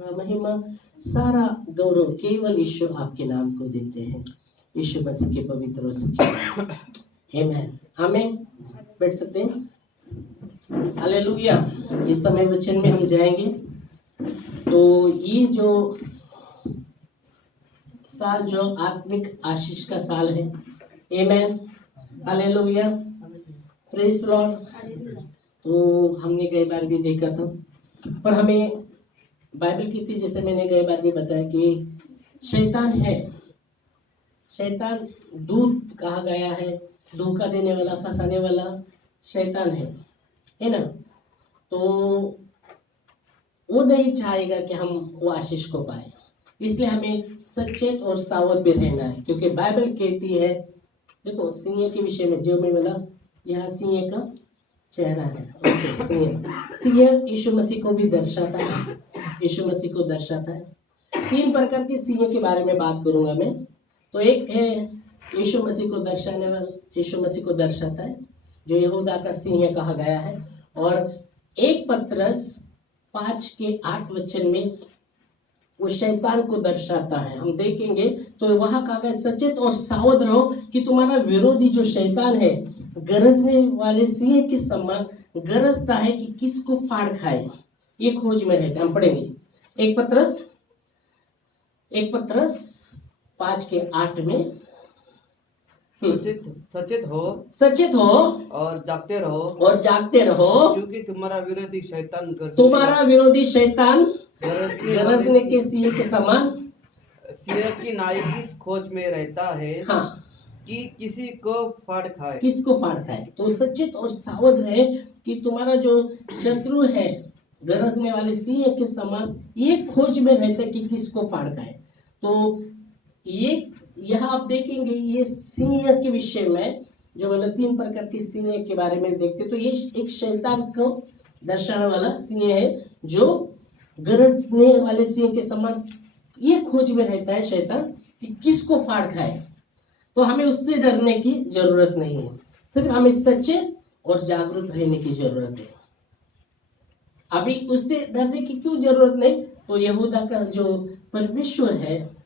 सारा महिमा, सारा गौरव केवल यीशु आपके नाम को देते हैं, यीशु मसीह के पवित्र और सच्चे नाम। आमीन। आमीन। बैठ सकते हैं। हालेलुया। इस समय वचन में हम जाएंगे। तो ये जो साल जो आत्मिक आशीष का साल है, आमीन। हालेलुया। Praise Lord. तो हमने कई बार भी देखा था, पर हमें बाइबल की थी, जैसे मैंने कई बार भी बताया कि शैतान है, शैतान दूत कहा गया है, धोखा देने वाला, फंसाने वाला शैतान है ना। तो वो नहीं चाहेगा कि हम वो आशीष को पाए, इसलिए हमें सचेत और सावध भी रहना है, क्योंकि बाइबल कहती है, देखो सिंह के विषय में जो मैं बोला, यहाँ सिंह का चेहरा है। सिंह यीशु मसीह को भी दर्शाता है, यीशु मसीह को दर्शाता है। 3 प्रकार के सिंह के बारे में बात करूंगा मैं। तो एक है यीशु मसीह को दर्शाने वाला, यीशु मसीह को दर्शाता है, जो यहूदा का सिंह कहा गया है। और 1 पतरस 5:8 वचन में वो शैतान को दर्शाता है, हम देखेंगे। तो वहां कहा गया, सचेत और सावध रहो कि तुम्हारा विरोधी जो शैतान है गरजने वाले सिंह के समान गरजता है कि किसको फाड़ खाए, ये खोज में रहते। हम पढ़ेंगे 1 पतरस 5:8 में, सचेत हो और जागते रहो, क्योंकि तुम्हारा विरोधी शैतान गरजने के सिंह के समान सिंह की नाई की खोज में रहता है। हाँ, कि किसको फाड़ खाए। तो सचेत और सावध रहे कि तुम्हारा जो शत्रु है गरजने वाले सिंह के समान ये खोज में रहता है कि किसको फाड़ खाए। तो ये यहाँ आप देखेंगे, ये सिंह के विषय में जो मतलब 3 प्रकार के सिंह के बारे में देखते, तो ये एक शैतान को दर्शाने वाला सिंह है, जो गरजने वाले सिंह के समान ये खोज में रहता है शैतान कि किसको फाड़ खाए। तो हमें उससे डरने की जरूरत नहीं है, सिर्फ हमें सचेत और जागरूक रहने की जरूरत है। अभी उससे डरने की क्यों जरूरत नहीं? तो यहूदा का जो परमेश्वर है,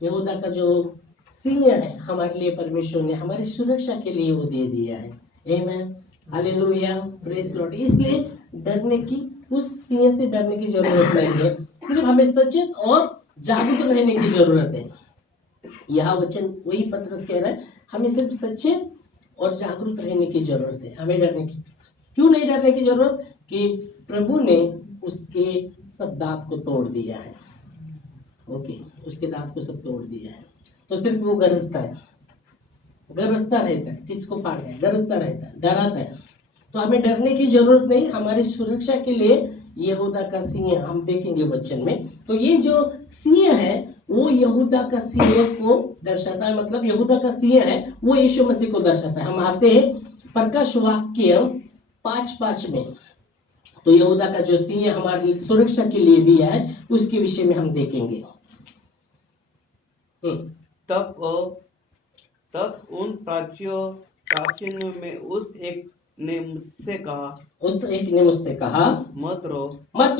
यहूदा का जो सिंह है, हमारे लिए परमेश्वर ने हमारी सुरक्षा के लिए वो दे दिया है। आमीन। हालेलुया। Praise Lord. इसलिए डरने की, उस सिंह से डरने की जरूरत नहीं है, सिर्फ हमें सचेत और जागरूक रहने की जरूरत है। यह वचन वही पतरस कह रहा है, हमें सिर्फ सचेत और जागरूक रहने की जरूरत है। हमें डरने की क्यों नहीं डरने की जरूरत? कि प्रभु ने उसके सब दांत को तोड़ दिया है। ओके, उसके दांत को सब तोड़ दिया है। तो सिर्फ वो गरजता रहता है, किसको फाड़ है, गरजता रहता है, डराता है। तो हमें डरने की जरूरत नहीं, हमारी सुरक्षा के लिए यहूदा का सिंह हम देखेंगे वचन में। तो ये जो सिंह है वो यहूदा का सिंह को दर्शाता है, मतलब यहूदा का सिंह है वो यीशु मसीह को दर्शाता है। हम आते हैं प्रकाश वाक्य 5:5 में। तो यहूदा का जो सिंह हमारी सुरक्षा के लिए दिया है, उसके विषय में हम देखेंगे। तब उन प्राचीनों में उस एक ने मुझसे कहा, मत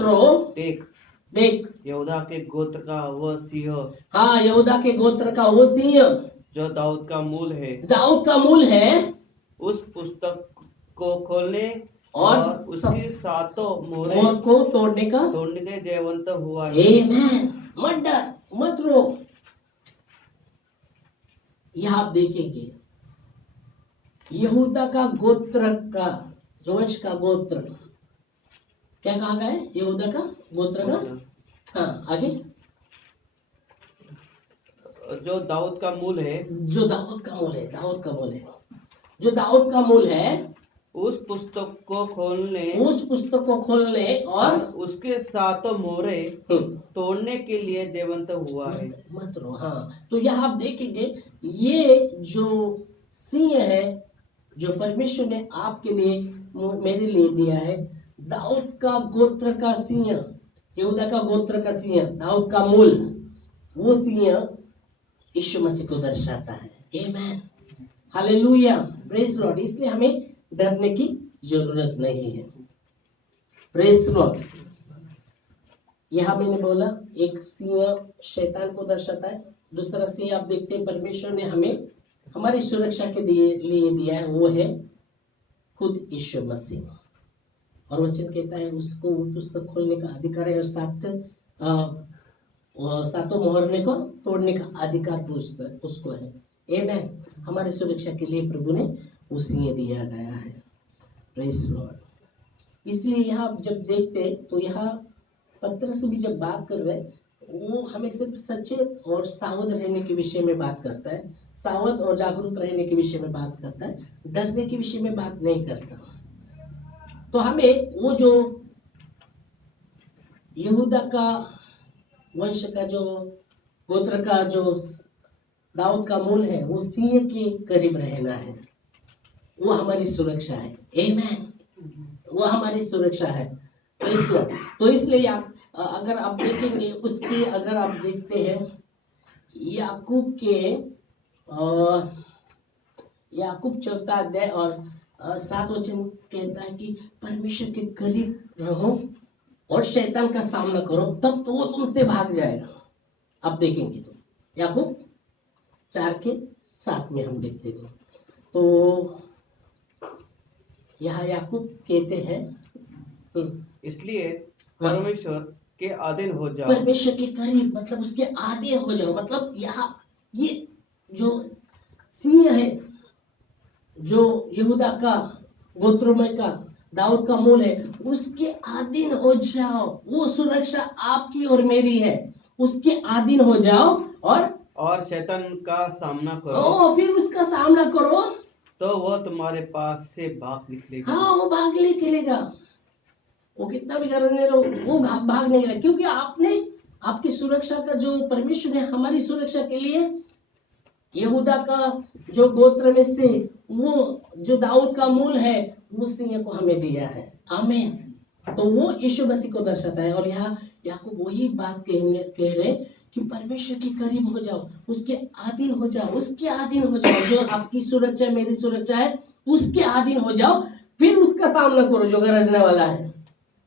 रो, देख यहूदा के गोत्र का वो सिंह। हाँ, यहूदा के गोत्र का वो सिंह जो दाऊद का मूल है, उस पुस्तक को खोलने और उसकी 7 मोहरों को तोड़ने के जयवंत हुआ है। आमीन। मत डर, मत रो। यहाँ आप देखेंगे यहूदा का गोत्र का, वंश का गोत्र क्या कहा गया है? यहूदा का गोत्र का। हाँ, आगे। जो दाऊद का मूल है, जो दाऊद का मूल है, उस पुस्तक को खोलने और उसके 7 मोहरें तोड़ने के लिए जयवंत हुआ है। मत रो। हाँ, तो यहाँ आप देखेंगे ये जो सिंह है, जो परमेश्वर ने आपके लिए, मेरे लिए दिया है, दाऊद का गोत्र का सिंह, यहूदा का गोत्र का सिंह, दाऊद का मूल, वो सिंह यीशु मसीह को दर्शाता है। आमीन। हालेलुया। Praise Lord. इसलिए हमें डरने की जरूरत नहीं है। Praise Lord. यहाँ मैंने बोला एक सिंह शैतान को दर्शाता है, दूसरा सिंह आप देखते हैं परमेश्वर ने हमें हमारी सुरक्षा के लिए दिया है, वो है खुद यीशु मसीह। और वचन कहता है उसको वो पुस्तक खोलने का अधिकार है और सातों मोहरने को तोड़ने का अधिकार उसको है। आमेन। हमारी सुरक्षा के लिए प्रभु ने वो सिंह दिया गया है। Praise Lord. इसलिए यहाँ जब देखते तो यहाँ पत्रस भी जब बात कर रहे वो हमें सिर्फ सचेत और सावध रहने के विषय में बात करता है, सावध और जागरूक रहने के विषय में बात करता है, डरने के विषय में बात नहीं करता। तो हमें वो जो यहूदा का वंश का जो गोत्र का जो दाऊद का मूल है वो सिंह के करीब रहना है, वो हमारी सुरक्षा है। आमेन। वो हमारी सुरक्षा है। तो इसलिए आप अगर आप देखेंगे उसके अगर आप देखते हैं याकूब 4 अध्याय और 7 वचन कहता है कि परमेश्वर के करीब रहो और शैतान का सामना करो, तब तो वो तुमसे भाग जाएगा। आप देखेंगे तो याकूब 4:7 में हम देखते हैं तो यहाँ याकूब कहते हैं इसलिए परमेश्वर के अधीन हो जाओ। परमेश्वर के करीब मतलब उसके अधीन हो जाओ, मतलब यहाँ ये जो सिंह है जो यहूदा का गोत्रमय का दाऊद का मूल है उसके अधीन हो जाओ। वो सुरक्षा आपकी और मेरी है, उसके अधीन हो जाओ और शैतान का सामना करो। फिर उसका सामना करो तो वो तुम्हारे पास से भाग निकलेगा। हाँ, वो भाग निकलेगा। वो कितना भी गरजने रहो वो भाग नहीं रहा, क्योंकि आपने आपकी सुरक्षा का जो परमेश्वर ने हमारी सुरक्षा के लिए यहूदा का जो गोत्र में से वो जो दाऊद का मूल है वो सिंह को हमें दिया है। आमीन। तो वो यीशु मसीह को दर्शाता है। और यहाँ याकूब वही बात कह रहे कि परमेश्वर के करीब हो जाओ, उसके अधीन हो जाओ, उसके अधीन हो जाओ। जो आपकी सुरक्षा मेरी सुरक्षा है उसके अधीन हो जाओ, फिर उसका सामना करो। जो गरजने वाला है,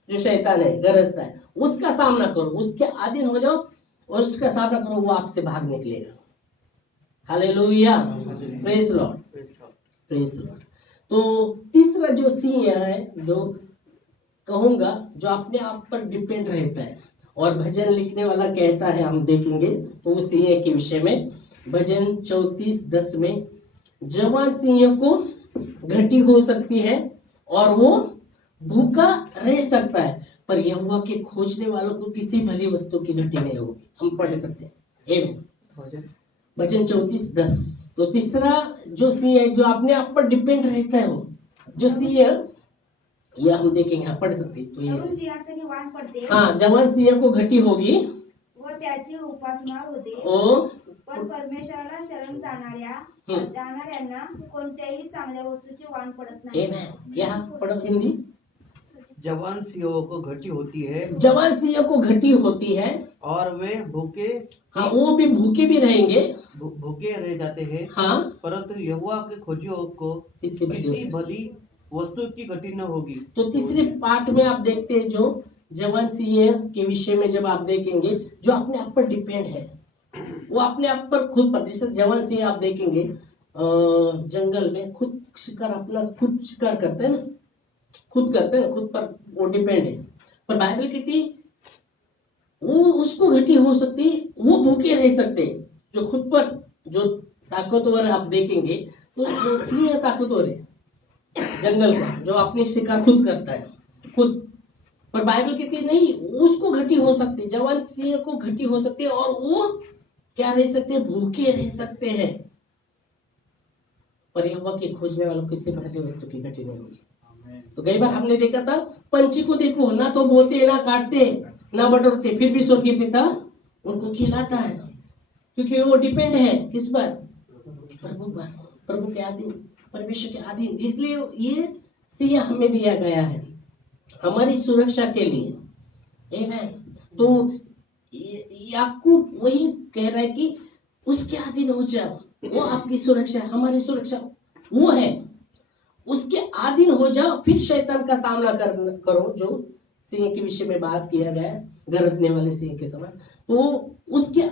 जो शैतान है, गरजता है, उसका सामना करो, उसके अधीन हो जाओ और उसका सामना करो, वो आपसे भाग निकलेगा। Hallelujah. Praise Lord. Praise Lord. तो तीसरा जो सिंह है जो कहूंगा जो अपने आप पर डिपेंड रहता है और भजन लिखने वाला कहता है, हम देखेंगे तो उस सिंह के विषय में भजन 34:10 में जवान सिंह को घटी हो सकती है और वो भूखा रह सकता है, पर यहोवा के खोजने वालों को किसी भली वस्तु की घटी नहीं होगी। हम पढ़ सकते हैं भजन 34:10। तो तीसरा जो सिंह है जो अपने आप पर डिपेंड रहता है, वो जो सिंह यह हम देखेंगे, यहाँ पढ़ सकते तो ये हाँ, जवान सिंह को घटी होगी व त्याची उपासना होते, पण परमेश्वराला शरण जाणाऱ्यांना कोणत्याही चांगल्या वस्तूची वाण पडत नाही। यहाँ पढ़ो हिंदी। जवान सिंहों को घटी होती है, जवान सिंह को घटी होती है और वे भूखे, हाँ वो भी भूखे भी रहेंगे, भूखे रह जाते हैं, हाँ, परंतु यहोवा के खोजियों को किसी भली वस्तु की घटी न होगी। तो तीसरे पार्ट में आप देखते हैं जो जवान सिंह के विषय में जब आप देखेंगे जो अपने आप पर डिपेंड है, वो अपने आप पर खुद पर, जैसे जवान सिंह आप देखेंगे जंगल में खुद शिकार अपना खुद शिकार करते हैं ना, खुद करते हैं, खुद पर वो डिपेंड है। पर बाइबल कहती वो उसको घटी हो सकती, वो भूखे रह सकते, जो खुद पर जो ताकतवर आप देखेंगे तो जो सिंह ताकतवर है जंगल का, जो अपनी शिकार खुद करता है खुद। पर बाइबल कहती नहीं, उसको घटी हो सकती, जवान सिंह को घटी हो सकती है और वो क्या रह सकते हैं, भूखे रह सकते हैं, पर यहोवा के खोजने वालों किसी भली वस्तु की घटी नहीं होगी। तो कई बार हमने देखा था पंछी को देखो, ना तो बोते ना काटते ना बटोरते, फिर भी स्वर्गीय पिता उनको खिलाता है, क्योंकि वो डिपेंड है किस पर, प्रभु पर, प्रभु के अधीन, परमेश्वर के अधीन। इसलिए ये सिंह हमें दिया गया है हमारी सुरक्षा के लिए। आमीन। तो याकूब वही कह रहा है कि उसके अधीन हो जाओ, वो आपकी सुरक्षा है, हमारी सुरक्षा वो है, उसके अधीन हो जाओ, फिर शैतान का सामना करो। जो सिंह के विषय में बात किया गया है गरजने वाले सिंह के समान। तो उसके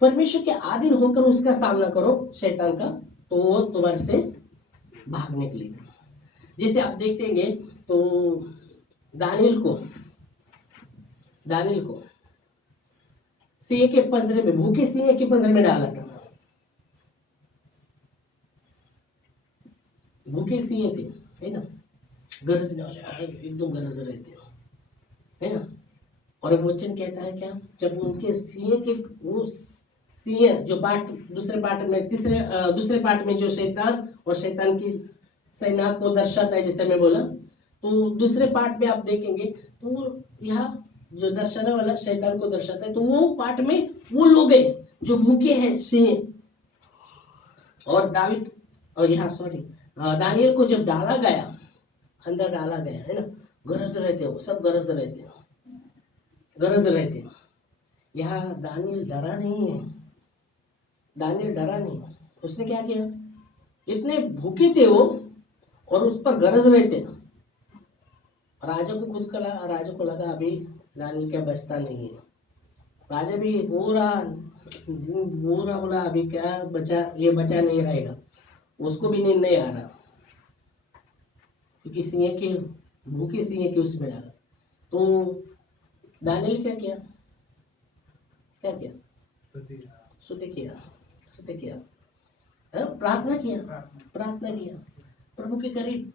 परमेश्वर के अधीन होकर उसका सामना करो शैतान का, तो वो तुम्हारे से भागने के लिए। जैसे आप देखेंगे तो दानियल को सिंह के पंजरे में, भूखे सिंह के पंजरे में डाला था। भूखे सिंह थे, है ना, गरजने वाले, एकदम गरज रहे थे, है ना। और वचन कहता है क्या, जब उनके सिंह के वो सिंह जो पार्ट दूसरे पार्ट में जो शैतान और शैतान की सेना को दर्शाता है, जैसे मैं बोला, तो दूसरे पार्ट में आप देखेंगे तो यहाँ जो दर्शाने वाला शैतान को दर्शाता है, तो वो पार्ट में वो लोग हैं जो भूखे हैं सिंह। और दानियल को जब अंदर डाला गया, है ना, गरज रहे थे, वो सब गरज रहे थे। यहाँ दानियल डरा नहीं। उसने क्या किया, इतने भूखे थे वो और उस पर गरज रहे थे। राजा को लगा अभी दानियल क्या बचता नहीं है। राजा भी पूरा बोला अभी क्या बचा नहीं रहेगा। उसको भी नींद नहीं आ रहा, क्योंकि भूखे सिंह के उसमें डाला। तो दानियल क्या किया, स्तुति किया, प्रार्थना किया प्रभु के करीब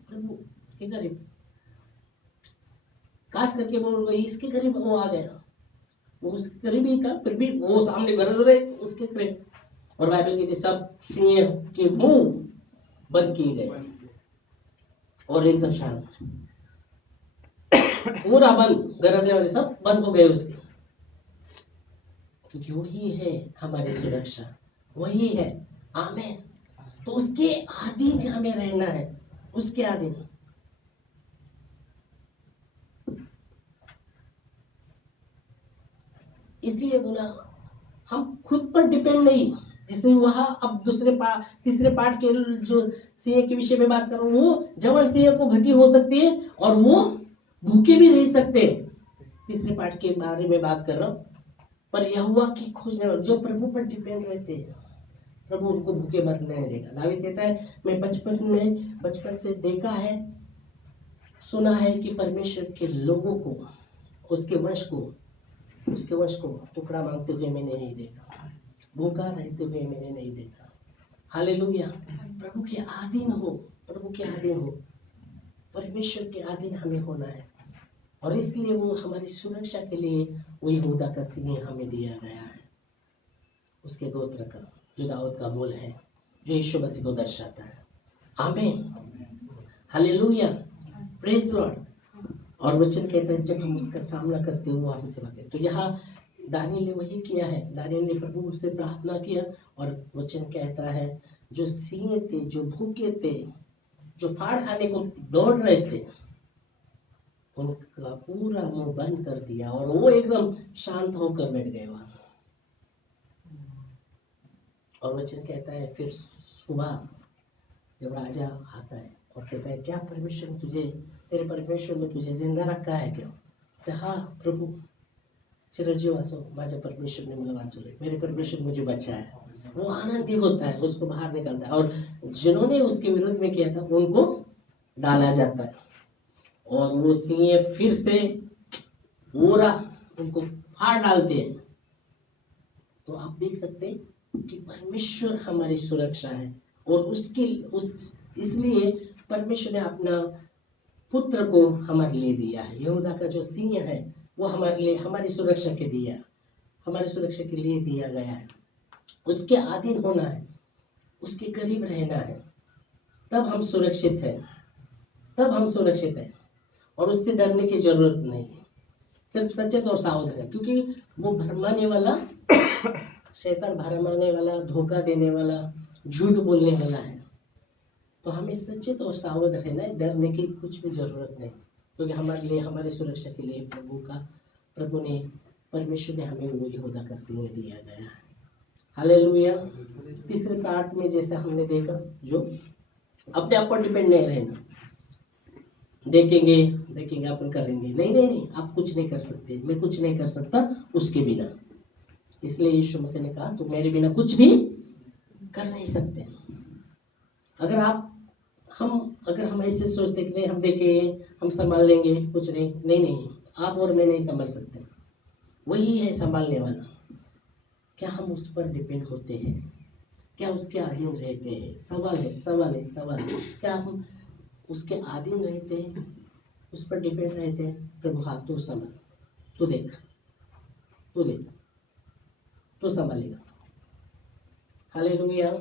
खास करके बोल इसके करीब वो आ गया। वो उसके करीब ही था, फिर भी वो सामने गरज रहे उसके करीब। और बाइबल कहती सब सिंह के मुंह बंद किए गए और एकदम शांत, पूरा बंद, गरजने वाले सब बंद हो गए उसके। क्योंकि वही है हमारी सुरक्षा, वही है। आमीन। तो उसके अधीन हमें रहना है, उसके अधीन। इसलिए बोला हम खुद पर डिपेंड नहीं। जैसे वहां अब तीसरे पार्ट के जो सिंह के विषय में बात कर रहा हूं, वो जवान सिंह को घटी हो सकती है और वो भूखे भी रह सकते हैं। तीसरे पार्ट के बारे में बात कर रहा हूं। पर यहोवा की खोजने वाले जो प्रभु पर डिपेंड रहते हैं, प्रभु उनको भूखे मरने नहीं देगा। दावीद कहता है मैं बचपन से देखा है, सुना है कि परमेश्वर के लोगों को, उसके वंश को टुकड़ा मांगते हुए मैंने नहीं देखा, भूखा रहते हुए मैंने नहीं देखा। हालेलुया। प्रभु के अधीन हो, परमेश्वर के अधीन हमें होना है। और इसलिए वो हमारी सुरक्षा के लिए वो यहूदा का सिंह हमें दिया गया है, उसके गोत्र का, जो दाऊद का मूल है, जो यीशु मसीह को दर्शाता है। आमीन। हालेलुया। Praise Lord. और वचन कहता है जब हम उसका सामना करते हो वो हमसे भागे। तो यहाँ दानियल ने वही किया है। दानियल ने प्रभु से प्रार्थना किया और वचन कहता है जो सिंह थे, जो भूखे थे, जो फाड़ खाने को दौड़ रहे थे, उनका पूरा मुंह बंद कर दिया और वो एकदम शांत होकर बैठ गए वहां। और वचन कहता है फिर सुबह जब राजा आता है और कहता है क्या तेरे परमेश्वर ने तुझे जिंदा रखा है क्या? तो हाँ प्रभु, चिरंजीव असो, माझ्या परमेश्वर ने मला वाचवले, मेरे परमेश्वर मुझे बचाया। वो आनंदी होता है, उसको बाहर निकलता है। और जिन्होंने उसके विरोध में किया था उनको डाला जाता है और वो सिंह फिर से पूरा उनको फाड़ डालते हैं। तो आप देख सकते हैं कि परमेश्वर हमारी सुरक्षा है और इसलिए परमेश्वर ने अपना पुत्र को हमारे लिए दिया है। यहूदा का जो सिंह है वो हमारे लिए, हमारी सुरक्षा के लिए दिया गया है। उसके अधीन होना है, उसके करीब रहना है, तब हम सुरक्षित हैं और उससे डरने की जरूरत नहीं है। सिर्फ सचेत और सावधान है, क्योंकि वो भरमाने वाला शैतान, भरमाने वाला, धोखा देने वाला, झूठ बोलने वाला है। तो हमें सचेत और सावधान रहना है, डरने की कुछ भी जरूरत नहीं, क्योंकि हमारे लिए, हमारी सुरक्षा के लिए परमेश्वर ने हमें वो यहूदा का सिंह दिया गया है। हालेलुया। तीसरे पार्ट में जैसे हमने देखा, जो अपने आप पर डिपेंड नहीं रहना, देखेंगे अपन करेंगे, नहीं, आप कुछ नहीं कर सकते, मैं कुछ नहीं कर सकता उसके बिना। इसलिए यीशु मसीह ने कहा तुम मेरे बिना कुछ भी कर नहीं सकते। अगर हम ऐसे सोचते कि नहीं हम देखेंगे, हम संभाल लेंगे, कुछ नहीं, आप और मैं नहीं संभाल सकते। वही है संभालने वाला। क्या हम उस पर डिपेंड होते हैं? क्या उसके अधीन रहते हैं? सवाल है। क्या हम उसके अधीन रहते हैं, उस पर डिपेंड रहते हैं? प्रभु हाथ तू संभाल, तू देख, तू संभालेगा। Hallelujah,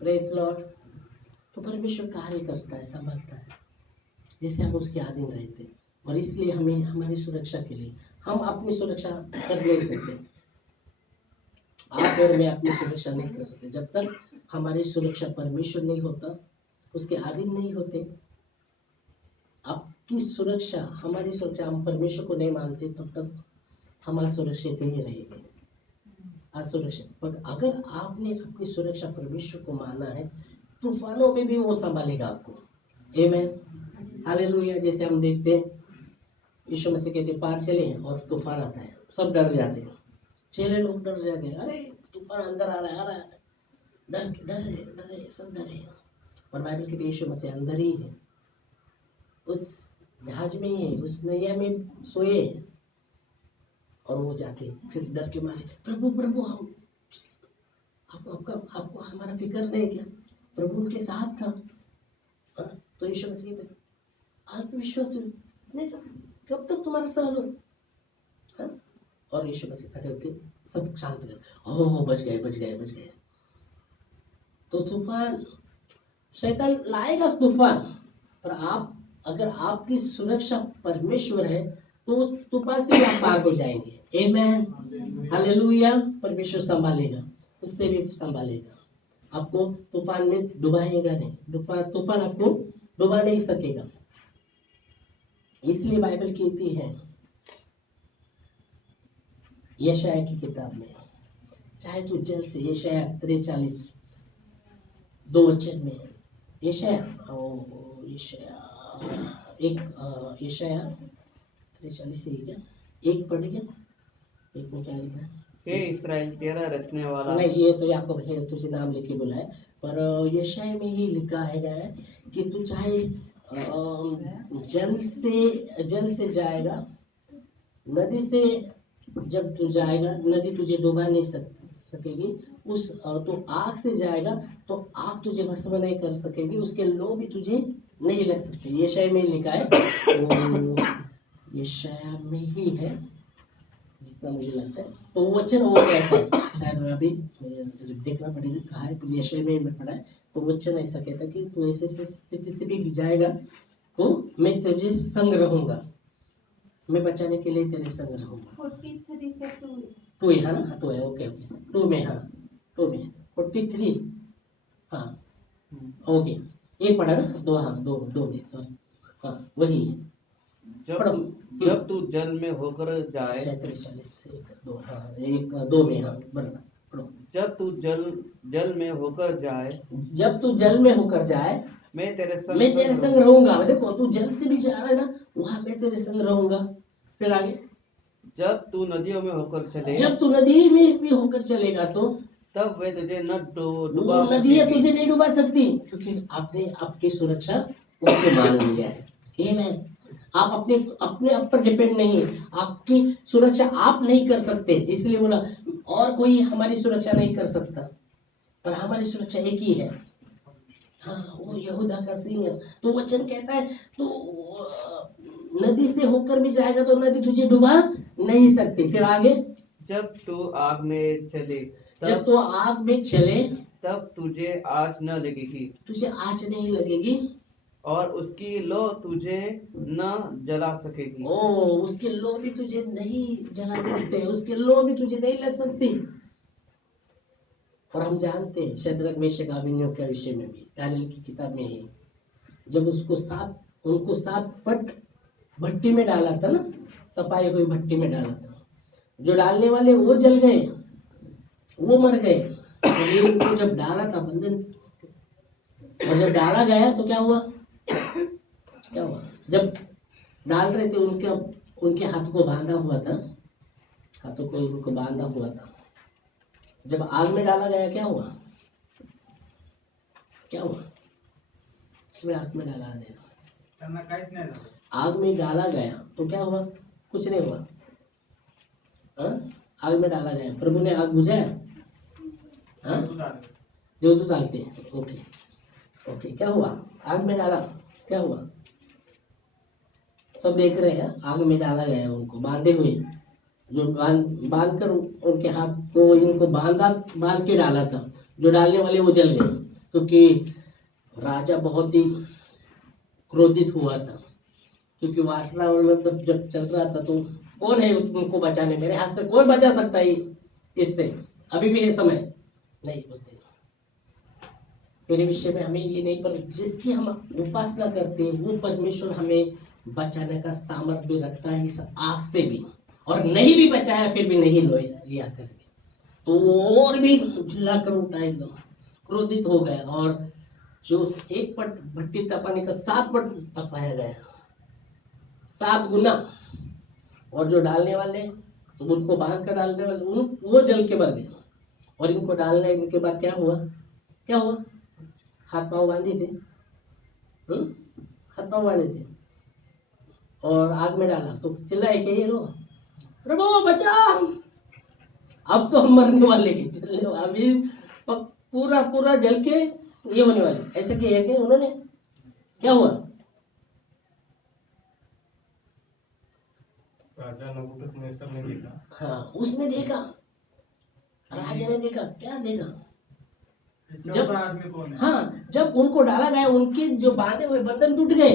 praise Lord. तो परमेश्वर कार्य करता है, संभालता है, जैसे हम उसके अधीन रहते हैं। और इसलिए हमें हमारी सुरक्षा के लिए हम अपनी सुरक्षा कर नहीं सकते। आप और मैं अपनी सुरक्षा नहीं कर सकते जब तक हमारी सुरक्षा परमेश्वर नहीं होता, उसके अधीन नहीं होते। आपकी सुरक्षा, हमारी सुरक्षा हम परमेश्वर को नहीं मानते, तब तक हम असुरक्षित ही रहेंगे, असुरक्षित। पर अगर आपने अपनी सुरक्षा परमेश्वर को माना है, तूफानों में भी वो संभालेगा आपको। आमीन, हालेलुया। जैसे हम देखते हैं यीशु मसीह कहते पार चले और तूफान आता है, सब डर जाते हैं, चेले लोग डर जाते हैं, अरे तूफान अंदर आ रहा है, डर सब डरे। और बाइबल कहती है यीशु मसीह अंदर ही है, उस जहाज में ही है, उस नैया में सोए। और वो जाके फिर डर के मारे, प्रभु हम आपको हमारा फिक्र नहीं क्या? प्रभु उनके साथ था। तो यीशु मसीह कहते आत्मविश्वास नहीं, कब तक तुम्हारा साथ हो? और यीशु मसीह खड़े होके सब शांत कर, ओह बच गए। तो तूफान, शैतान लाएगा तूफान, पर अगर आपकी सुरक्षा परमेश्वर है तो तूफान से आप पार हो जाएंगे। आमीन, हालेलुया। परमेश्वर संभालेगा, उससे भी संभालेगा आपको। तूफान में डुबाएगा नहीं, तूफान आपको डुबा नहीं सकेगा। इसलिए बाइबल कहती है यशाया की किताब में, चाहे तू जल से, यशाया 43 2 वचन में, यशाया 43 से क्या एक पढ़ गया, एक में क्या लिखा है? हे इस्राएल तेरा रचने वाला। नहीं, ये तो याकूब है, तुझे नाम लेके बोला है, पर यशाया में ही लिखा है कि तू चाहे जल से जाएगा, नदी से जब तू जाएगा, नदी तुझे डुबा नहीं सकेगी। तो आग से जाएगा तो आग तुझे भस्म नहीं कर सकेगी, उसके लो भी तुझे नहीं लग सकते। यशाया में लिखा है, तो यशाया में ही है जितना मुझे लगता है। तो वचन वो कहता है, शायद अभी देखना पड़ेगा कहा है, तो यशाया में पढ़ा है। तो वचन ऐसा कहता है कि तू ऐसे स्थिति से भी जाएगा तो मैं तुझे संग रहूंगा, मैं बचाने के लिए तेरे संग रहूंगा। 2 है ना? 2 है, ओके 2 में, हाँ 2 में 43, हाँ ओके, एक पढ़ा ना, 2, हाँ 2 में, सॉरी, हाँ वही है। जब तू जल में होकर जाए, 2 हाँ 2 में, हाँ बराबर। जब तू जल में होकर जाए, मैं तेरे संग रहूंगा। देखो तू जल से भी जा रहा है ना, वहां मैं तेरे संग रहूंगा। फिर आगे, जब तू नदियों में होकर चले, जब तू नदी में भी होकर चलेगा तो तब वे तुझे न डुबा, नदियां तुझे नहीं डुबा सकती, क्योंकि आपने आपकी सुरक्षा उसको मान लिया है। आमीन। आप अपने आप पर डिपेंड नहीं है, आपकी सुरक्षा आप नहीं कर सकते, इसलिए बोला और कोई हमारी सुरक्षा नहीं कर सकता, पर हमारी सुरक्षा एक ही है, हाँ वो यहूदा का सिंह। तो वचन कहता है तो नदी से होकर भी जाएगा तो नदी तुझे डुबा नहीं सकती। फिर आगे, जब तू आग में चले, तब तुझे आँच न लगेगी, तुझे आँच नहीं लगेगी, और उसकी लो तुझे न जला सकेगी। उसके लो भी तुझे नहीं जला सकते, उसके लो भी तुझे नहीं लग सकती। और हम जानते हैं शद्रक मेशक अबेदनगो के विषय में भी दानियेल की किताब में है, जब उनको 7 पट भट्टी में डाला था ना, तपाई हुई भट्टी में डाला था, जो डालने वाले वो जल गए, वो मर गए। और उनको जब डाला था बंधन, और जब डाला गया तो क्या हुआ? जब डाल रहे थे उनके उनके हाथ को बांधा हुआ था, हाथों को उनको बांधा हुआ था। जब आग में डाला गया क्या हुआ? क्या हुआ? इसमें आग में डाला गया, आग में डाला गया तो क्या हुआ? कुछ नहीं हुआ। आग में डाला गया, प्रभु ने आग बुझाया? जो तो डालते हैं। ओके ओके, क्या हुआ? आग में डाला, क्या हुआ? सब देख रहे हैं, आग में डाला गया उनको बांधे हुए, जो बांध कर उनके हाथ को इनको बांध के डाला था। जो डालने वाले वो जल गए, क्योंकि राजा बहुत ही क्रोधित हुआ था, क्योंकि वासना जब चल रहा था तो कौन है उनको बचाने? मेरे हाथ से कौन बचा सकता है इससे? अभी भी है समय नहीं बोलते। मेरे विषय में हमें ये नहीं, पर जिसकी हम उपासना करते हैं वो परमेश्वर हमें बचाने का सामर्थ्य भी रखता है इस आग से भी। और नहीं भी बचाया फिर भी नहीं लिया करके तो और भी चिल्लाकर उठा, एकदम क्रोधित हो गया। और जो एक पट भट्टी तपाने का 7 पट तपाया गया, 7 गुना। और जो डालने वाले उनको बांध कर डालने वाले वो जल के मर गए। और इनको डालने के बाद क्या हुआ? क्या हुआ? हाथ पांव बांधे थे, हाथ पांव बांधे थे और आग में डाला तो चिल्लाए कि ये लो प्रभु बचा, अब तो हम मरने वाले हैं, चलने अभी पूरा जल के ये होने वाले। ऐसे किया कि उन्होंने, क्या हुआ? राजा नबूकदनेस्सर ने देखा। हाँ, उसने देखा, राजा ने देखा। क्या देखा? जब आदमी कौन है? हाँ, जब उनको डाला गया उनके जो बांधे हुए बंधन टूट गए,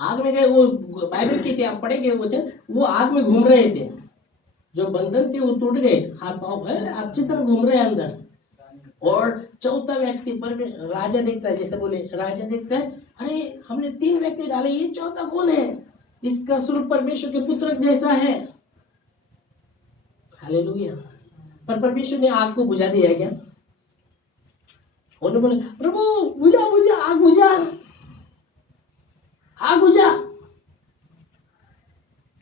आग में गए। वो बाइबल की थी, आप पढ़ेंगे वो आग में घूम रहे थे, जो बंधन थे वो टूट गए, हाथ पांव अच्छी तरह घूम रहे हैं अंदर। और चौथा व्यक्ति पर राजा देखता है, जैसे बोले राजा देखता है, अरे हमने 3 व्यक्ति डाले, ये चौथा कौन है? इसका स्वरूप परमेश्वर के पुत्र जैसा है। हालेलुया। पर परमेश्वर ने आग को बुझा दिया क्या? उन्होंने बोले प्रभु बुझा आग बुझा, आग बुझा।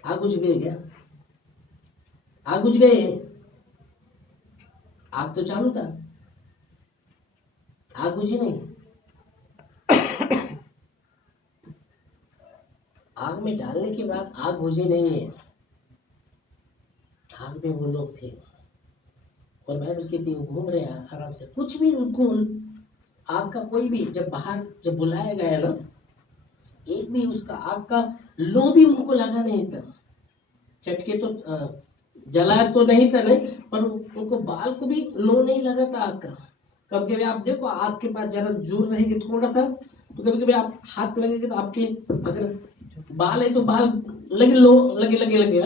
आग बुझ गई क्या? आग बुझ गई? आग तो चालू था, आग बुझी नहीं। आग में डालने के बाद आग बुझी नहीं है, आग में वो लोग थे। और बाइबल कहती है वो घूम रहे हैं आराम से, कुछ भी उनको आग का कोई भी जब बाहर जब बुलाया गया ना, एक भी उसका आग का लो भी उनको लगा नहीं था। चटके तो जला तो नहीं था, नहीं, पर उनको बाल को भी लो नहीं लगा था आग का। कभी कभी आप देखो आग के पास जरा दूर रहेगी थोड़ा सा, तो कभी कभी आप हाथ लगेंगे तो आपके अगर बाल है तो बाल लगे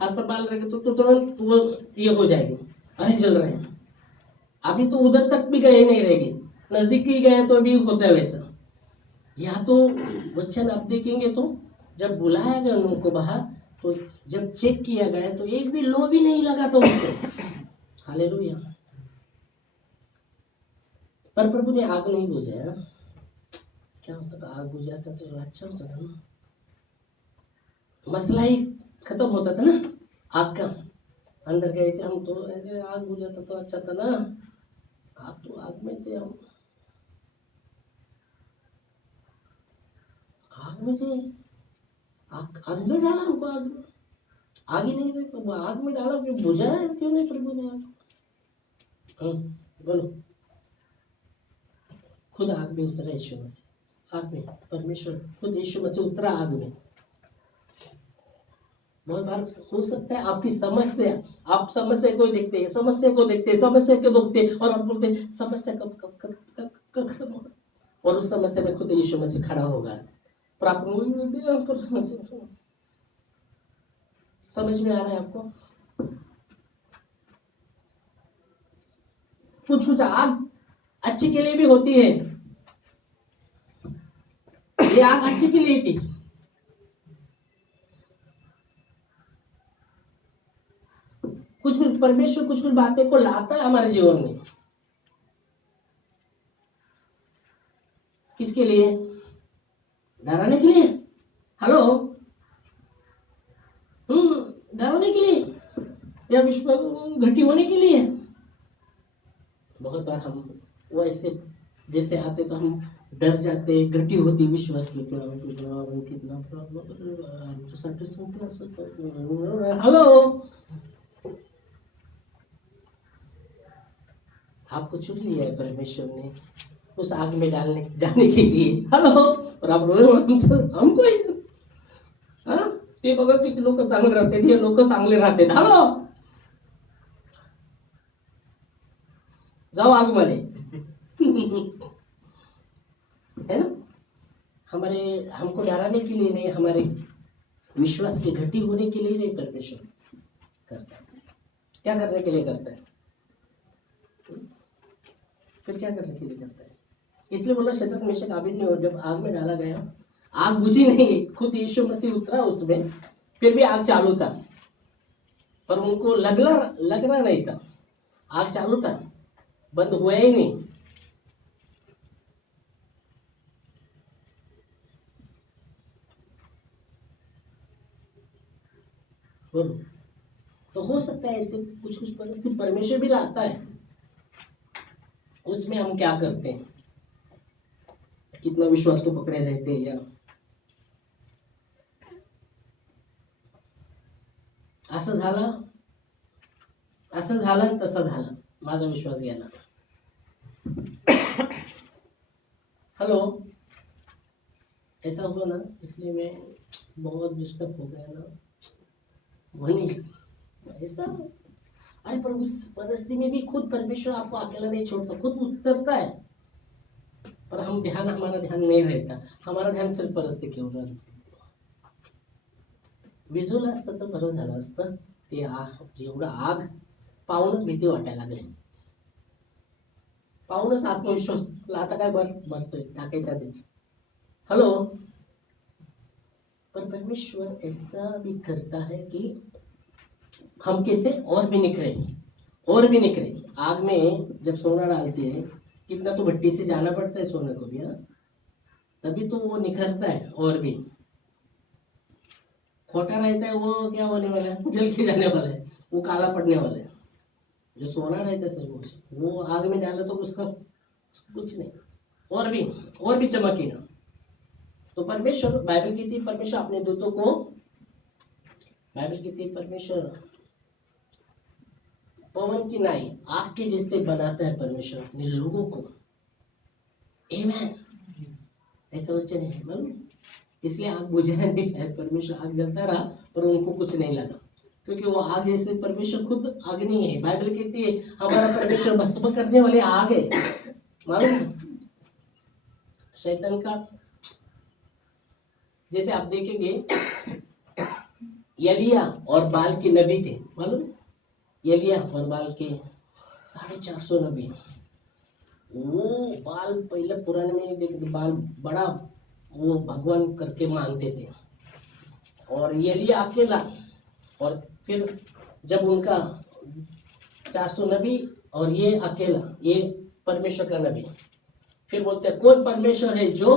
हाथ पर बाल रहेंगे तो तुरंत वो ये हो जाएगी, अरे जल रहे हैं। अभी तो उधर तक भी गए नहीं रहेंगे, नजदीक ही गए तो भी होता है वैसा। या तो वचन आप देखेंगे तो जब बुलाया गया उनको बाहर, तो जब चेक किया गया तो एक भी लो भी नहीं लगा था उनको। हालेलुया। पर प्रभु ने आग नहीं बुझाया। क्या होता था? आग बुझाता तो अच्छा होता था ना, मसला ही खत्म होता था ना। आग का अंदर गए थे हम तो ऐसे, आग बुझाता तो अच्छा था ना। आप तो आग में थे, हम आग में थे, आग में डाला हमको, आग ही नहीं थे, आग में डाला, क्यों बुझाया क्यों नहीं प्रभु ने आग? बोलो। खुद आग में उतरा यीशु मसीह, आग में परमेश्वर खुद यीशु मसीह उतरा आग में। बहुत बार हो सकता है आपकी समस्या, आप समस्या को देखते हैं, समस्या को देखते और आप बोलते हैं समस्या कब खत्म होगा, और उस समस्या में खुद यीशु मसीह खड़ा होगा। पर आप समझ में आ रहा है आपको? कुछ आग अच्छी के लिए भी होती है, ये आग अच्छी के लिए थी। कुछ परमेश्वर कुछ बातें को लाता है हमारे जीवन में, किसके लिए? डराने के लिए? हेलो, डराने के लिए या विश्व घटी होने के लिए? बहुत बार हम वो ऐसे जैसे आते तो हम डर जाते, घटी होती विश्वास की। कितना हेलो, आपको चुन लिया है परमेश्वर ने उस आग में जाने के लिए। हेलो, और आप रोए हमको ते बघा किती लोक चांगले राहते, हे लोक चांगले राहते। हेलो, जाओ आग मध्ये। है ना, हमको डराने के लिए नहीं, हमारे विश्वास की घटी होने के लिए नहीं परमेश्वर करता है। क्या करने के लिए करता है? फिर क्या करने के लिए करता है? इसलिए बोला शद्रक मेशक अबेदनगो जब आग में डाला गया, आग बुझी नहीं, खुद यीशु मसीह उतरा उसमें, फिर भी आग चालू था, पर उनको लगना नहीं था। आग चालू था, बंद हुआ ही नहीं। बोलो, तो हो सकता है ऐसे कुछ परिस्थिति परमेश्वर भी लाता है, उसमें हम क्या करते हैं, कितना विश्वास को पकड़े रहते हैं। या असं झालं तसं झालं, माझा विश्वास गेला। हेलो, ऐसा हुआ ना, इसलिए मैं बहुत डिस्टर्ब हो गया ना, वही ऐसा। अरे पर उस परिस्थिति में भी खुद परमेश्वर आपको अकेला नहीं छोड़ता, खुद उतरता है, पर हमारा ध्यान नहीं रहता, हमारा ध्यान सिर्फ परिस्थितीवर राहतं। विजूला असतं तर बरं झालं असतं, ते एवढं आग पाहूनच भीती वाटायला लागली, पाहूनच आत्मविश्वास आता काय भरतोय टाकायच्या आधीच। हेलो, पर परमेश्वर ऐसा भी करता है कि हम कैसे और भी निखरे। आग में जब सोना डालते हैं, कितना तो भट्टी से जाना पड़ता है सोने को भी, है, तभी तो वो निखरता है। और भी खोटा रहता है वो क्या होने वाला है, जल के जाने वाला है, वो काला पड़ने वाला है। जो सोना रहता है सर वो आग में डाला तो उसका कुछ नहीं, और भी चमकेगा। तो परमेश्वर, बाइबल कहती है परमेश्वर अपने दूतों को, बाइबल कहती है परमेश्वर पवन की नाई आग के जैसे बनाता है परमेश्वर अपने लोगों को। आमेन, ऐसा वचन है मालूम। इसलिए आग बुझा नहीं, शायद परमेश्वर आग जलता रहा पर उनको कुछ नहीं लगा, क्योंकि वो आग जैसे परमेश्वर खुद अग्नि है। बाइबल कहती है हमारा परमेश्वर भस्म करने वाले आग है, मालूम। शैतान का, जैसे आप देखेंगे एलिया और बाल के नबी थे, मालूम। एलिया और बाल के 450 नबी, वो बाल पहले पुराने में देखते बाल बड़ा वो भगवान करके मानते थे, और एलिया अकेला। और फिर जब उनका 400 नबी और ये अकेला, ये परमेश्वर का नबी, फिर बोलते हैं कौन परमेश्वर है जो,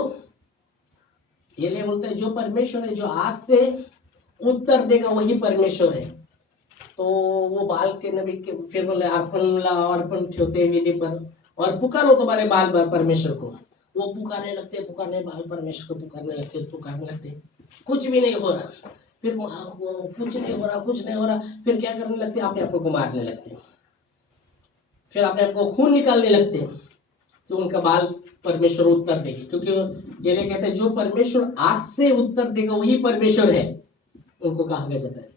एलिया बोलता है जो परमेश्वर है जो आग से उत्तर देगा वही परमेश्वर है। तो वो बाल के नबी के फिर बोले अर्पण ठेवते वेदी पर और पुकारो तुम्हारे बाल परमेश्वर को। वो पुकारने बाल परमेश्वर को पुकारने लगते, कुछ भी नहीं हो रहा। फिर कुछ नहीं हो रहा, फिर क्या करने लगते, अपने आप को मारने लगते, फिर अपने आप को खून निकालने लगते। तो उनका बाल परमेश्वर उत्तर देगी, क्योंकि ये कहते हैं जो परमेश्वर आग से उत्तर देगा वही परमेश्वर है, उनको कहा गया जाता है,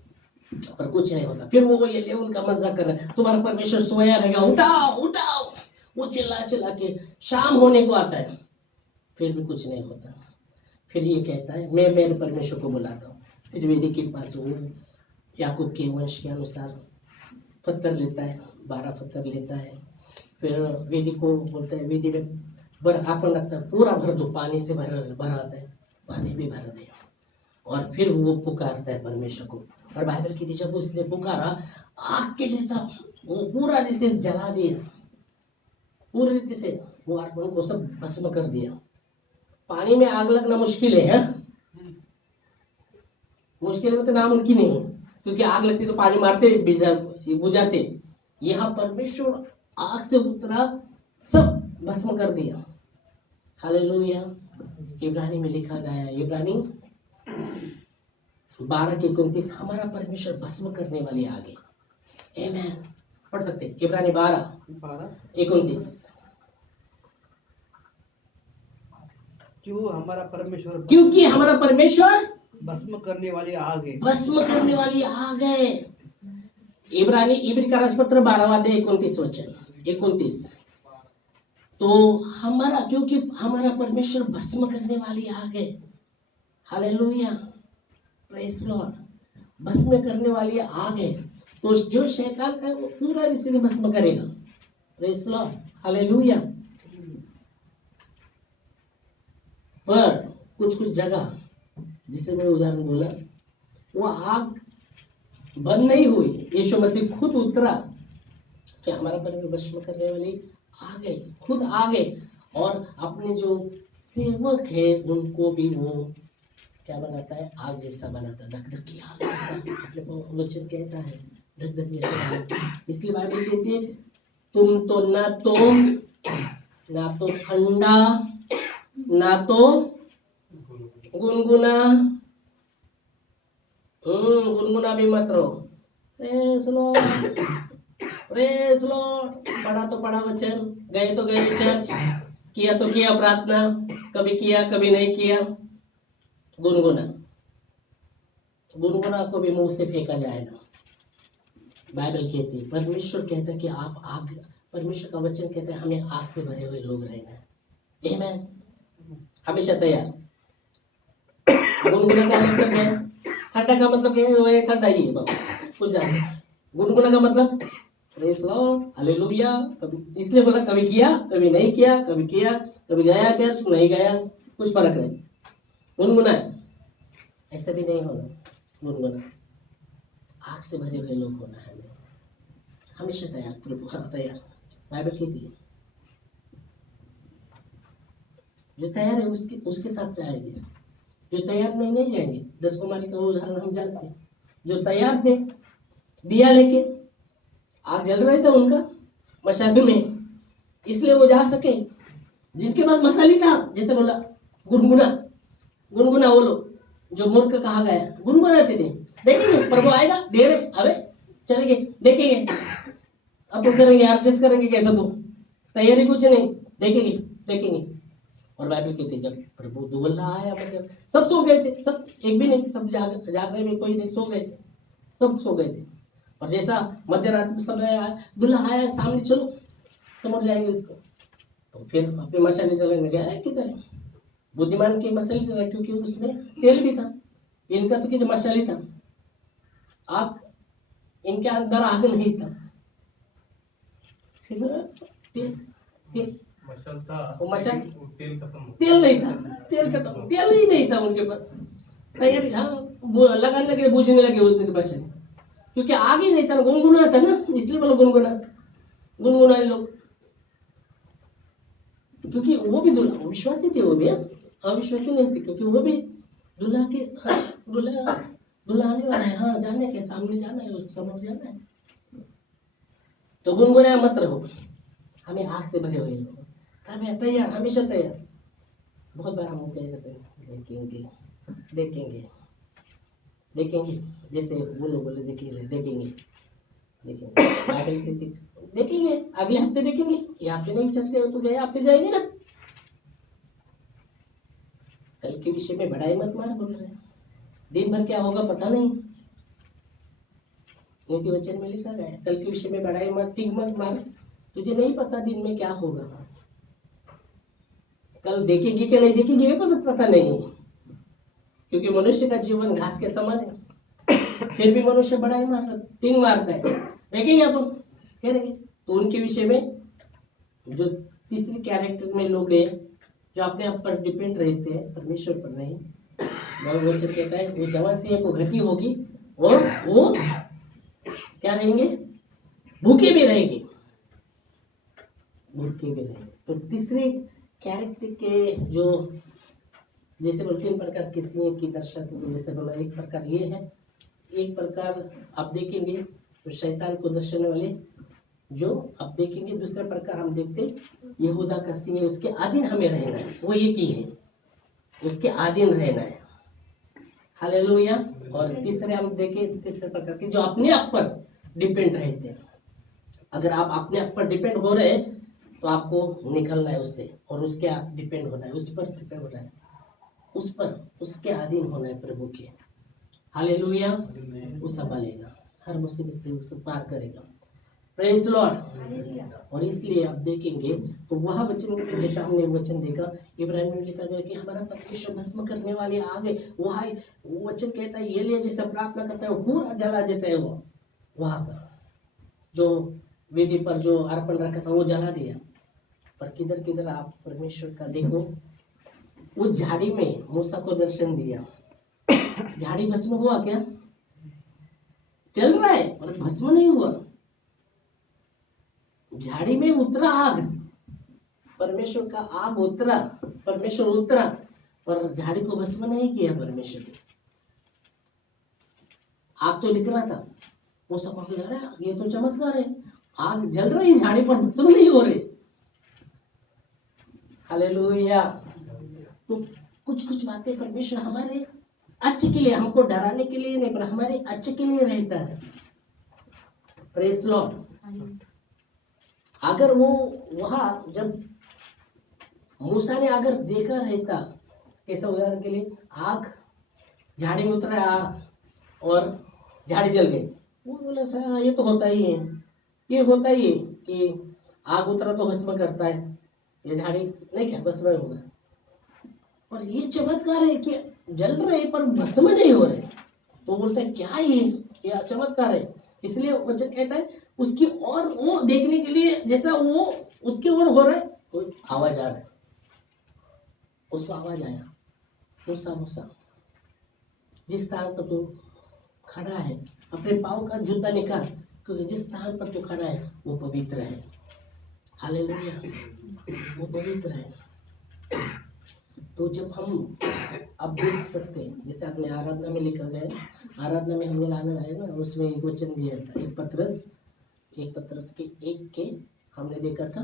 पर कुछ नहीं होता। फिर वो ये उनका मजाक कर रहा है, तुम्हारा परमेश्वर सोया रहेगा, उठाओ। वो चिल्ला के शाम होने को आता है, फिर भी कुछ नहीं होता। फिर ये कहता है मैं मेरे परमेश्वर को बुलाता हूँ। फिर वेदी के पास वो याकूब के वंश के अनुसार पत्थर लेता है, 12 पत्थर लेता है। फिर वेदी को बोलता है, वेदी में अपन रखता है, पूरा भर दो, पानी से भरा आता है, पानी भी भर दे। और फिर वो पुकारता है परमेश्वर को, और बाइबल की जब उसने पुकारा, आग के जैसा वो पूरा जैसे जला दिया, पूरी रीति से वो अर्पण को सब भस्म कर दिया। पानी में आग लगना मुश्किल है, मुश्किल में तो नामुमकिन नहीं है, क्योंकि आग लगती तो पानी मारते बुझाते। यहाँ परमेश्वर आग से उतरा, सब भस्म कर दिया। हालेलुया। इब्रानी में लिखा गया, इब्रानी 12:29, हमारा परमेश्वर भस्म करने वाली आग है। आमीन। पढ़ सकते हैं इब्रानी 12:29। क्योंकि हमारा परमेश्वर भस्म करने वाली आग है। भस्म करने वाली आग है। इब्री का राजपत्र 12:29। तो हमारा, क्योंकि हमारा परमेश्वर भस्म करने वाली आग है। Hallelujah, praise Lord. भस्म करने वाली आग है, तो जो शैतान का है वो पूरा इसे भस्म करेगा। Praise Lord, hallelujah. पर कुछ जगह, जिसे मैं उदाहरण बोला, वो आग बंद नहीं हुई। यीशु मसीह खुद उतरा कि हमारा परमेश्वर भस्म करने वाली आगे, खुद आगे, और अपने जो सेवक है उनको भी वो क्या बनाता है, आग जैसा बनाता है, धक की आग जैसा। अपने वचन कहता है धक जैसा। इसलिए बाइबल कहती है तुम तो ना तो ठंडा ना तो गुनगुना, गुनगुना भी मत रहो। Praise Lord, praise Lord. पढ़ा तो पढ़ा वचन, गए तो गए चर्च, किया तो किया प्रार्थना, कभी किया कभी नहीं किया। गुनगुना को भी मुंह से फेंका जाएगा। बाइबल कहती है, परमेश्वर कहता है कि आप आग, परमेश्वर का वचन कहता है हमें आग से भरे हुए लोग रहना है। आमीन। हमेशा तैयार। गुनगुना का मतलब क्या है? ठंडा का मतलब क्या है? ठंडा ही है बाबा, कुछ ज्यादा। गुनगुना का मतलब प्रेज लॉर्ड, हालेलुया। कभी इसलिए बोला, कभी किया कभी नहीं किया, कभी किया कभी गया चर्च नहीं गया, कुछ फर्क नहीं। गुनगुना ऐसा भी नहीं होना। गुनगुना आग से भरे हुए लोग होना है। हमेशा तैयार, तैयार। बाइबल कहती है जो तैयार है उसके साथ जाएंगे, जो तैयार नहीं जाएंगे। 10 कुमारी का उदाहरण हम जानते हैं। जो तैयार थे, दिया लेके, आग जल रहा था उनका मशाल में, इसलिए वो जा सके। जिनके पास मसाली था, जैसे बोला गुनगुना वो लोग जो मूर्ख कहा गया, गुनगुनाते थे। देखेंगे प्रभु आएगा, देर है, अबे चलेंगे, देखेंगे, अब तो करेंगे, एडजस्ट करेंगे कैसा, तो तैयारी कुछ नहीं, देखेंगे। और बाइबल कहती जब प्रभु दूल्हा आया, मतलब सब सो गए थे, सब एक भी नहीं, सब जागने में कोई नहीं, सो गए थे, सब सो गए थे। और जैसा मध्य रात में सब दूल्हा आया सामने, चलो समझ जाएंगे उसको, तो फिर अपने मसाले जलाने गया है किधर। बुद्धिमान के मसाले जला, क्योंकि उसमें तेल भी था। इनका तो किधर मसाले था, आग इनके अंदर आग नहीं था। फिर मशाल था, वो मशाल, तेल खत्म, तेल नहीं था, तेल ही नहीं था उनके पास। तैयारी, हाँ, लगाने लगे, बूझने लगे उनके पास, क्योंकि आग ही नहीं था, गुनगुना था ना, इसलिए बोलो गुनगुना लोग। क्योंकि वो भी दूल्हा विश्वासी थे, वो भी अविश्वासी नहीं थे, क्योंकि वो भी दूल्हा आने वाला है। हाँ, जाने के सामने जाना है, समझ जाना है। तो गुनगुनाया मत रहो, हमें आग से भरे हुए लोग, हमें तैयार, हमेशा तैयार। बहुत बार हम कह देते हैं देखेंगे, जैसे वो लोग बोले देखेंगे, अगले हफ्ते देखेंगे। ये हफ्ते नहीं चल गए तो गए हफ्ते जाएंगे ना। कल के विषय में बढ़ाई मत मार, बोल रहे दिन भर क्या होगा पता नहीं, क्योंकि वचन में लिखा गया है कल के विषय में बढ़ाई मत मार, तुझे नहीं पता दिन में क्या होगा। कल देखेंगे क्या नहीं देखेंगे ये पता नहीं, क्योंकि मनुष्य का जीवन घास के समान है। फिर भी मनुष्य बढ़ाई मारता है, देखेंगे अपन क्या देखेंगे। तो उनके विषय में जो तीसरी कैरेक्टर में लोग हैं, जो अपने आप पर डिपेंड रहते हैं, परमेश्वर पर नहीं, वचन कहता है वो जवान सिंह को घटी होगी और वो क्या रहेंगे, भूखे भी रहेंगे। तो तीसरे कैरेक्टर के जो जैसे बोले 3 प्रकार के सिंह की दर्शन, जैसे बोला एक प्रकार ये है, एक प्रकार आप देखेंगे तो शैतान को दर्शाने वाले जो आप देखेंगे, दूसरा प्रकार हम देखते यहूदा का सिंह, उसके अधीन हमें रहना है, वो एक ही है, उसके अधीन रहना है। हालेलुया। और तीसरे हम देखें तीसरे प्रकार के जो अपने आप पर डिपेंड रहते हैं। अगर आप अपने आप पर डिपेंड हो रहे हैं तो आपको निकलना है उससे, और उसके आप डिपेंड होना है, उस पर डिपेंड होना है, उस पर उसके अधीन होना है प्रभु के। हालेलुया। वो संभालेगा, हर मुसीबत से उसे पार करेगा। Praise Lord. और इसलिए आप देखेंगे तो वह वचन जैसा हमने वचन देखा, इब्राहिम में लिखा गया कि हमारा परमेश्वर भस्म करने वाले आ गए। वह वचन कहता है एलिया जैसा प्रार्थना करता है वो पूरा जला देता है, वो वहां पर जो वेदी पर जो अर्पण रखा था वो जला दिया। पर किधर किधर आप परमेश्वर का देखो, उस झाड़ी में मूसा को दर्शन दिया, झाड़ी भस्म हुआ क्या? चल रहा है और भस्म नहीं हुआ। झाड़ी में उतरा आग, परमेश्वर का आग उतरा, परमेश्वर उतरा, पर झाड़ी को भस्म नहीं किया परमेश्वर ने। आग तो लिख रहा था, वो समझ रहा है ये तो चमत्कार है, आग जल रही झाड़ी पर भस्म नहीं हो रही। हालेलुया। तो कुछ कुछ बातें परमेश्वर हमारे अच्छे के लिए, हमको डराने के लिए नहीं पर हमारे अच्छे के लिए रहता है। Praise Lord. अगर वो वहां जब मूसा ने अगर देखा रहता, कैसा उदाहरण के लिए आग झाड़ी में उतरा आग और झाड़ी जल गई, वो बोला सर ये तो होता ही है, ये होता ही है कि आग उतरा तो भस्म करता है, ये झाड़ी नहीं क्या भस्म होगा। और ये चमत्कार है कि जल रहे पर भस्म नहीं हो रहे, तो बोलता है क्या ये चमत्कार है। इसलिए वचन कहता है उसकी और वो देखने के लिए जैसा वो उसके ओर हो रहा है, कोई आवाज आ रहा है, उसको आवाज आया, मूसा मूसा जिस स्थान पर तू खड़ा है अपने पाँव का जूता निकाल, क्योंकि जिस स्थान पर तू खड़ा है वो पवित्र है। हालेलुया। वो पवित्र है। तो जब हम अब देख सकते हैं, जैसे अपने आराधना में लिखा गया है, आराधना में हमने लाना है ना, उसमें एक वचन दिया था, एक पत्रस के 1 के हमने देखा था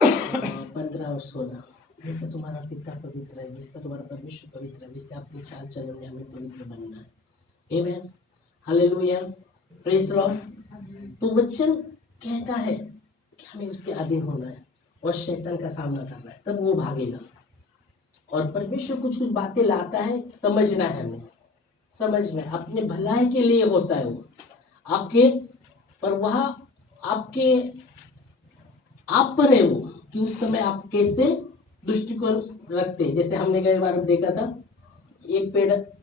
15 और 16। जैसे तुम्हारा पिता पवित्र है, जैसा तुम्हारा परमेश्वर पवित्र है, वैसे अपनी चाल चलन में हमें पवित्र बनना है। आमेन। हालेलुया। Praise Lord. तो वचन कहता है कि हमें उसके अधीन होना है और शैतान का सामना करना है, तब वो भागेगा। और परमेश्वर कुछ कुछ बातें लाता है, समझना है हमें, समझना है, अपने भलाई के लिए होता है वो आपके, पर वह आपके आप पर है वो कि उस समय आप कैसे दृष्टिकोण रखते हैं। जैसे हमने कई बार देखा था, एक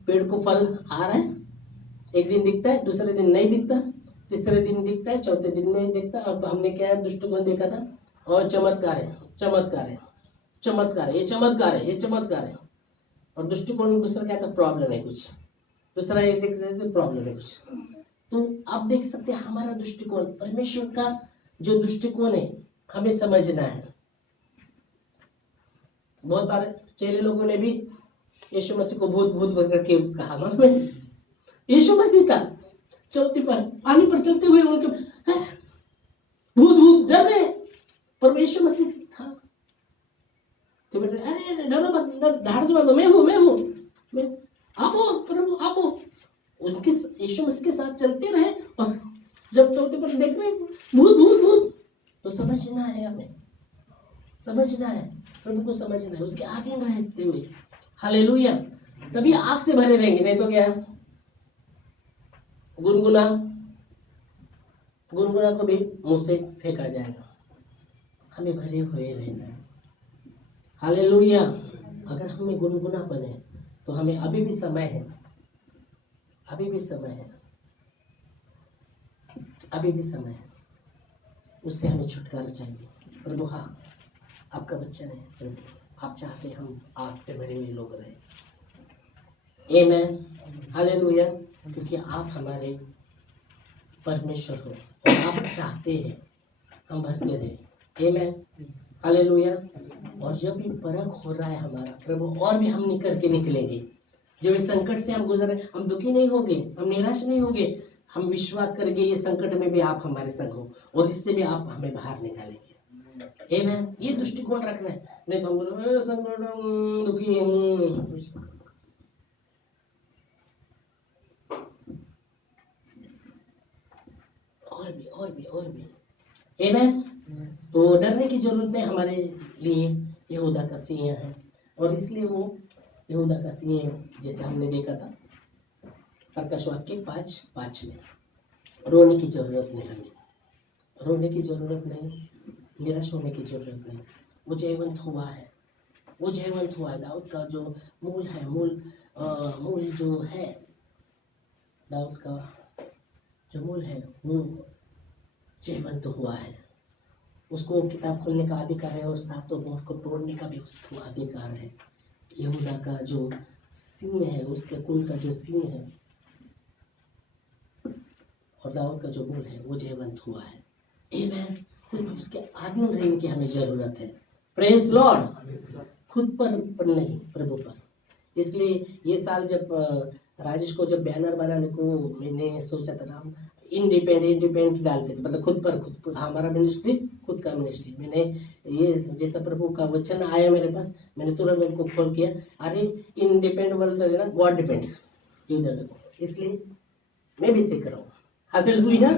पेड़ को फल आ रहा है, एक दिन दिखता है, दूसरे दिन नहीं दिखता, तीसरे दिन दिखता है, चौथे दिन नहीं दिखता। और तो हमने क्या दृष्टिकोण देखा था, और चमत्कार है, चमत्कार है, चमत्कार है, ये चमत्कार है, ये चमत्कार है। और दृष्टिकोण दूसरा क्या था, प्रॉब्लम है कुछ, दूसरा ये देख रहे थे प्रॉब्लम है कुछ। तो आप देख सकते हैं हमारा दृष्टिकोण, परमेश्वर का जो दृष्टिकोण है हमें समझना है। बहुत बार चेले लोगों ने भी यीशु मसीह को भूत भूत बोल करके कहा, में यीशु मसीह का चौथी पर पानी पर चलते हुए उनके भूत भूत डर गए, पर यीशु मसीह था तो बेटे अरे डरो मत, धाड़ मत, मैं हूँ, आप हो प्रभु, आप हो। उनके यीशु मसीह के साथ चलते रहे, और जब चौथे पर देख रहे भूत भूत भूत, तो समझना है, हमें समझना है, प्रभु को समझना है, उसके आगे रहते हुए। हालेलुया। तभी आग से भरे रहेंगे, नहीं तो क्या गुनगुना को भी मुंह से फेंका जाएगा। हमें भरे हुए रहना है। हालेलुया। अगर हमें गुनगुना बने तो हमें अभी भी समय है, अभी भी समय है, अभी भी समय है, उससे हमें छुटकारा चाहिए। प्रभु हाँ आपका बच्चा है प्रभु, आप चाहते हैं हम आपसे भरे हुए लोग रहे। आमेन। हालेलुया। क्योंकि आप हमारे परमेश्वर हो और आप चाहते हैं हम भरते रहे। आमेन। हालेलुया। और जब ये परख हो रहा है हमारा प्रभु, और भी हम निकल के निकलेंगे। जो इस संकट से हम गुजर रहे, हम दुखी नहीं होंगे, हम निराश नहीं होंगे, हम विश्वास करेंगे ये संकट में भी आप हमारे संग हो और इससे भी आप हमें बाहर निकालेंगे। आमीन। ये दृष्टिकोण रखना है, नहीं तो हम बोलो संकट दुखी हूँ। और भी आमीन। तो डरने की जरूरत नहीं हमारे लिए। यहूदा का सिंह है और इसलिए वो यहूदा का सिंह, जैसे हमने देखा था प्रकाश वाक्य 5:5 में, रोने की जरूरत नहीं, हमें रोने की जरूरत नहीं, निराश होने की जरूरत नहीं। वो जयवंत हुआ है, वो जयवंत हुआ है। दाऊद का जो मूल है, मूल जो है, दाऊद का जो मूल है वो जयवंत हुआ है। उसको किताब खोलने का अधिकार है और सातों मोहर को तोड़ने का भी उसको अधिकार है। यहूदा का जो सिंह है, उसके कुल का जो सिंह है और दाऊद का जो मूल है वो जयवंत हुआ है। आमीन। सिर्फ उसके आधीन रहने की हमें जरूरत है। Praise Lord. खुद पर नहीं, प्रभु पर। इसलिए ये साल जब राजेश को जब बैनर बनाने को मैंने सोचा था ना, इंडिपेंडेंट डालते थे, मतलब खुद पर हमारा मिनिस्ट्री खुद का मिनिस्ट्री। मैंने ये जैसा प्रभु का वचन आया मेरे पास, मैंने तुरंत उनको खोल किया, अरे इंडिपेंडेंट बोलते हैं ना, गॉड डिपेंड, इधर देखो। इसलिए मैं भी सीख रहा हूँ। हालेलुया।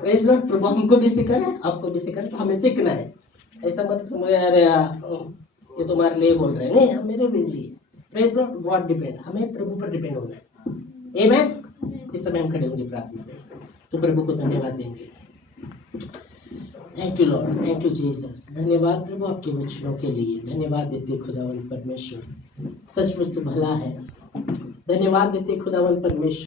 Praise Lord. प्रभु हमको भी सिखा है, आपको भी सिखा है, तो हमें सीखना है। ऐसा मत समझ अरे ये तुम्हारे लिए बोल रहे हैं, नहीं, हम मेरे लिए। Praise Lord. गॉड डिपेंड, हमें प्रभु पर डिपेंड होना है। आमीन। इस समय हम खड़े होंगे प्रार्थना में, तो प्रभु को धन्यवाद देंगे। Thank you Lord, thank you Jesus. धन्यवाद प्रभु आपके वचनों के लिए। धन्यवाद देते खुदावन परमेश्वर, सचमुच तो भला है। धन्यवाद देते खुदावन परमेश्वर।